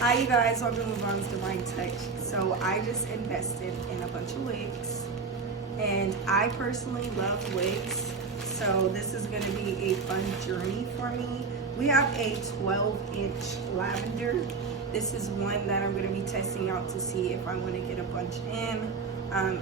Hi, you guys. Welcome to Vaughn's Divine Touch. So I just invested in a bunch of wigs, and I personally love wigs. So this is going to be a fun journey for me. We have a 12-inch lavender. This is one that I'm going to be testing out to see if I want to get a bunch in.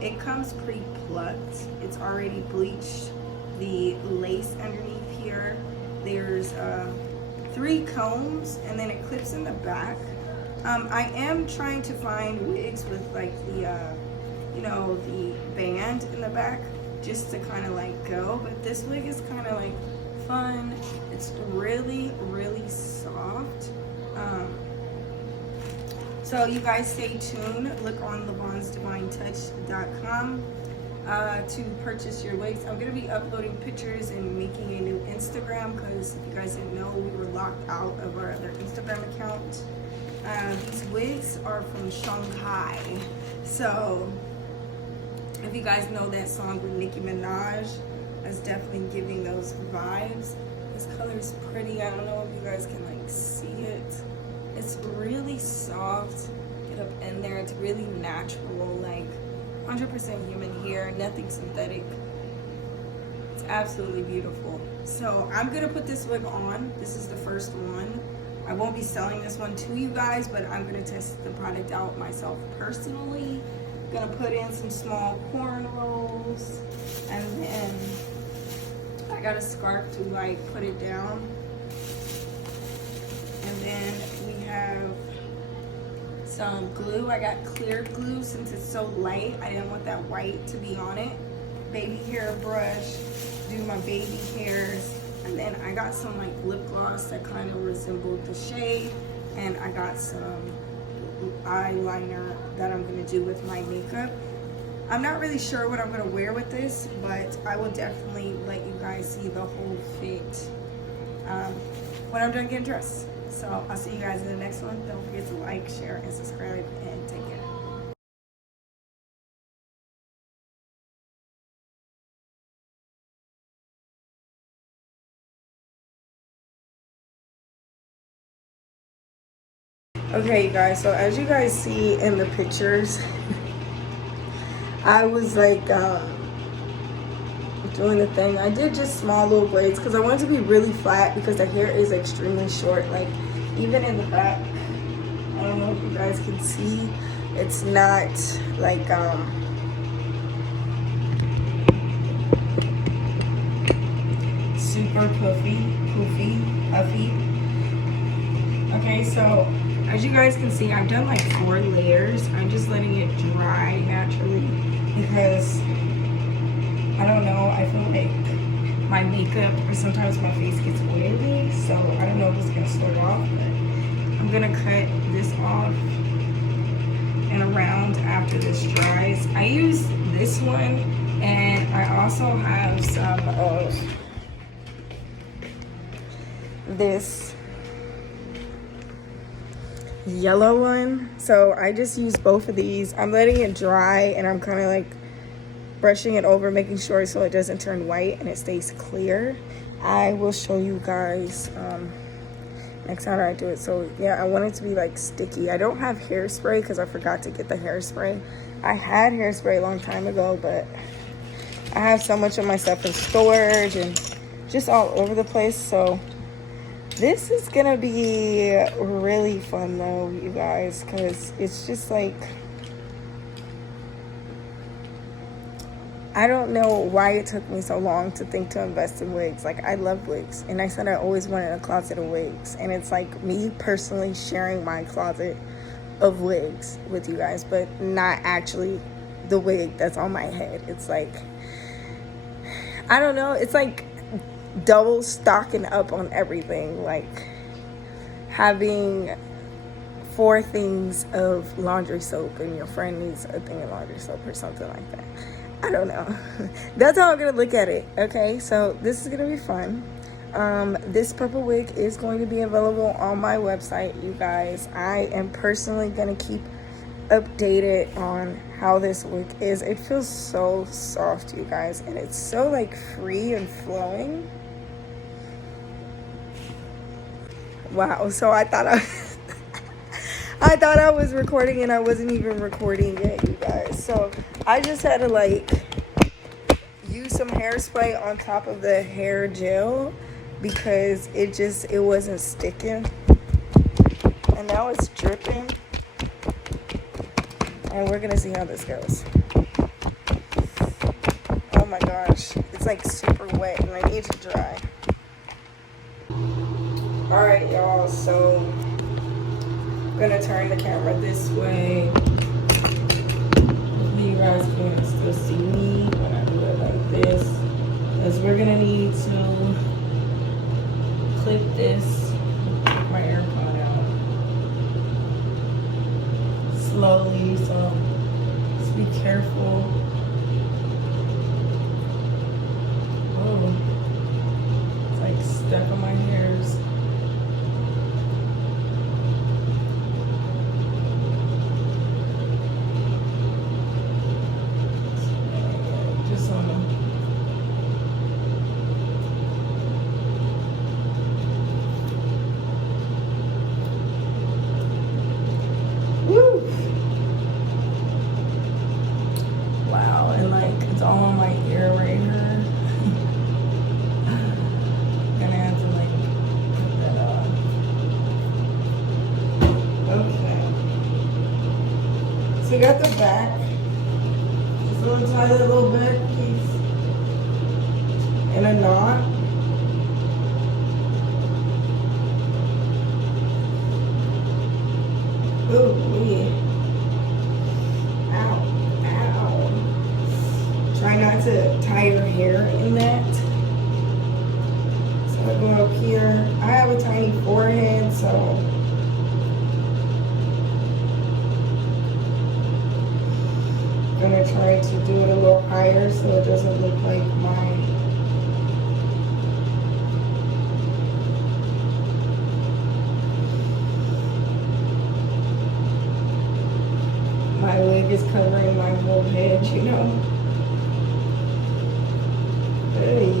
It comes pre-plucked. It's already bleached. The lace underneath here. There's 3 combs, and then it clips in the back. I am trying to find wigs with like the, the band in the back, just to kind of like go. But this wig is kind of like fun. It's really, really soft. So you guys stay tuned. Look on LaVonsDivineTouch.com to purchase your wigs. I'm gonna be uploading pictures and making a new Instagram because if you guys didn't know, we were locked out of our other Instagram account. These wigs are from Shanghai. So if you guys know that song with Nicki Minaj, that's definitely giving those vibes. This color is pretty. I don't know if you guys can like see it. It's really soft. Get up in there. It's really natural, like 100% human hair, nothing synthetic. It's absolutely beautiful. So I'm gonna put this wig on. This is the first one. I won't be selling this one to you guys, but I'm gonna test the product out myself personally. Gonna put in some small cornrows, and then I got a scarf to like put it down. And then we have some glue. I got clear glue since it's so light. I didn't want that white to be on it. Baby hair brush, do my baby hairs. And then I got some like lip gloss that kind of resembled the shade. And I got some eyeliner that I'm gonna do with my makeup. I'm not really sure what I'm gonna wear with this, but I will definitely let you guys see the whole fit when I'm done getting dressed. So I'll see you guys in the next one. Don't forget to like, share, and subscribe, and take care. Okay, you guys, so as you guys see in the pictures, I was like doing the thing. I did just small little braids because I wanted to be really flat because the hair is extremely short. Like even in the back, I don't know if you guys can see, it's not like super puffy. Okay, so as you guys can see, I've done like 4 layers. I'm just letting it dry naturally because I don't know, I feel like my makeup or sometimes my face gets oily, so I don't know if it's gonna start off, but I'm gonna cut this off and around after this dries. I use this one, and I also have some of this yellow one. So I just use both of these. I'm letting it dry, and I'm kind of like brushing it over, making sure so it doesn't turn white and it stays clear. I will show you guys next time I do it. So yeah, I want it to be like sticky. I don't have hairspray because I forgot to get the hairspray. I had hairspray a long time ago, but I have so much of my stuff in storage and just all over the place. So this is gonna be really fun though, you guys, because it's just like, I don't know why it took me so long to think to invest in wigs. Like, I love wigs, and I said I always wanted a closet of wigs, and it's like me personally sharing my closet of wigs with you guys, but not actually the wig that's on my head. It's like, I don't know, it's like double stocking up on everything, like having 4 things of laundry soap and your friend needs a thing of laundry soap or something like that. I don't know. That's how I'm gonna look at it. Okay, so this is gonna be fun. This purple wig is going to be available on my website, you guys. I am personally gonna keep updated on how this wig is. It feels so soft, you guys, and it's so like free and flowing. Wow, so I thought I thought I was recording and I wasn't even recording yet, you guys. So I just had to like use some hairspray on top of the hair gel because it wasn't sticking. And now it's dripping. And we're gonna see how this goes. Oh my gosh, it's like super wet and I need to dry. Alright y'all, so I'm gonna turn the camera this way. Hopefully you guys can still see me when I do it like this. Because we're gonna need to clip this with my AirPod out. Slowly, so just be careful. Oh, it's like stuck on my hairs. So you got the back, just going to tie that little back piece in a knot. Ooh, yeah. Ow, ow. Try not to tie your hair in that. So I go up here. I have a tiny forehead, so I'm gonna try to do it a little higher so it doesn't look like my wig is covering my whole head, you know. Hey,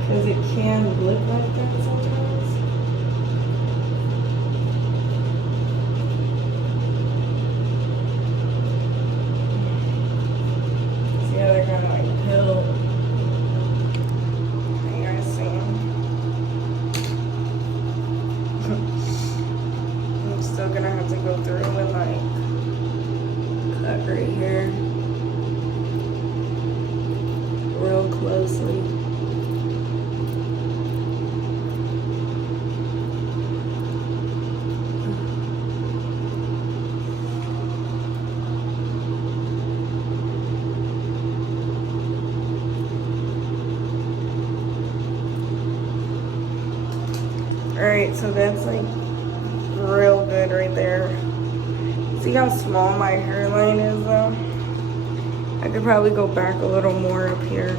because it can look like that sometimes. Alright, so that's like real good right there. See how small my hairline is though? I could probably go back a little more up here.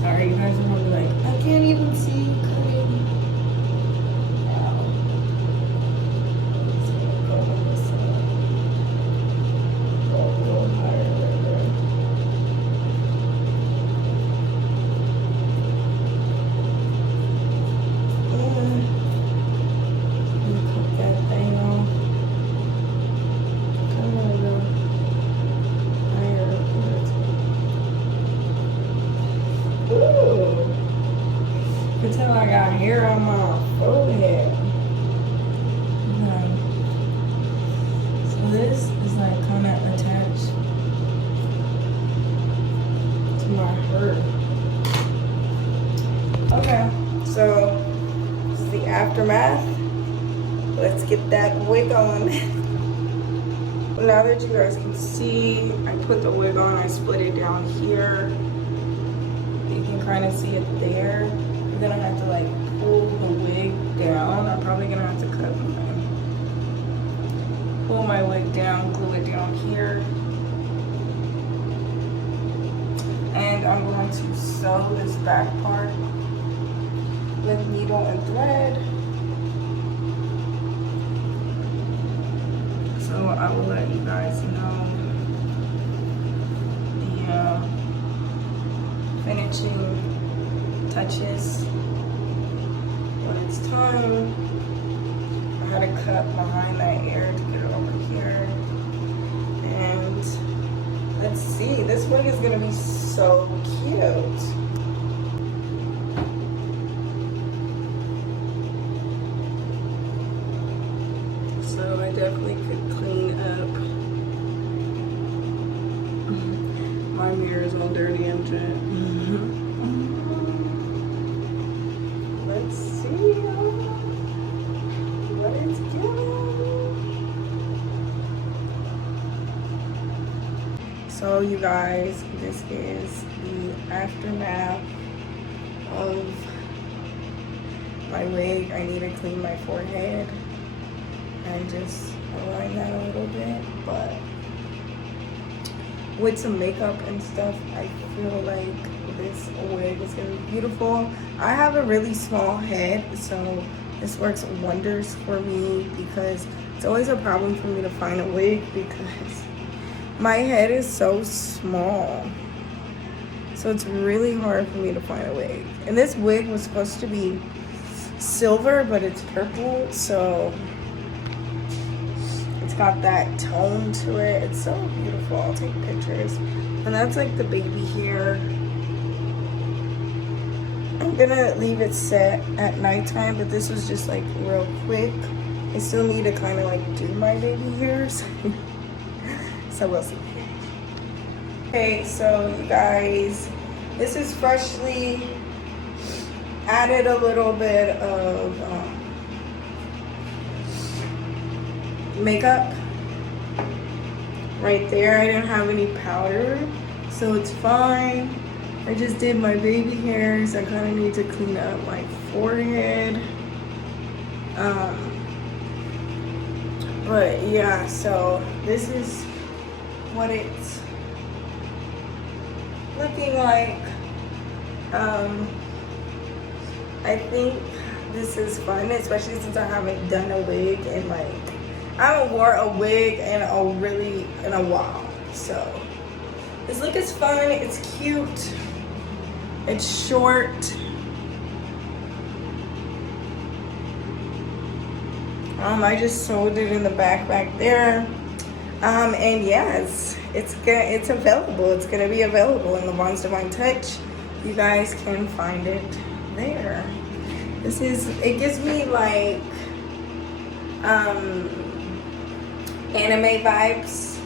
Sorry, you guys are probably like, I can't even see you cutting. Until I got hair on my forehead. Okay. So this is like kind of attached to my hair. Okay, so this is the aftermath. Let's get that wig on. Now that you guys can see, I put the wig on, I split it down here. You can kind of see it there. I'm gonna have to like pull the wig down. I'm probably gonna have to pull my wig down, glue it down here. And I'm going to sew this back part with needle and thread. So I will let you guys know. finishing touches. When it's time, I had to cut behind that ear to get it over here. And let's see, this wig is gonna be so cute. So I definitely could clean up. My mirror is all dirty and shit. Let's see what it's doing. So you guys, this is the aftermath of my wig. I need to clean my forehead and just align that a little bit, but with some makeup and stuff, I feel like this wig is gonna be beautiful. I have a really small head, so this works wonders for me because it's always a problem for me to find a wig because my head is so small. So it's really hard for me to find a wig. And this wig was supposed to be silver, but it's purple, so it's got that tone to it. It's so beautiful. I'll take pictures. And that's like the baby hair. I'm gonna leave it set at nighttime, but this was just like real quick. I still need to kind of like do my baby hairs. So we'll see. Okay, so you guys, this is freshly added a little bit of makeup right there. I didn't have any powder, so it's fine. I just did my baby hairs. I kind of need to clean up my forehead. But yeah, so this is what it's looking like. I think this is fun, especially since I haven't done a wig in like, I haven't wore a wig in a while. So this look is fun, it's cute, it's short. I just sewed it in the back there. And yes, it's available. It's gonna be available in the Vaughn's Divine Touch. You guys can find it there. It gives me like anime vibes.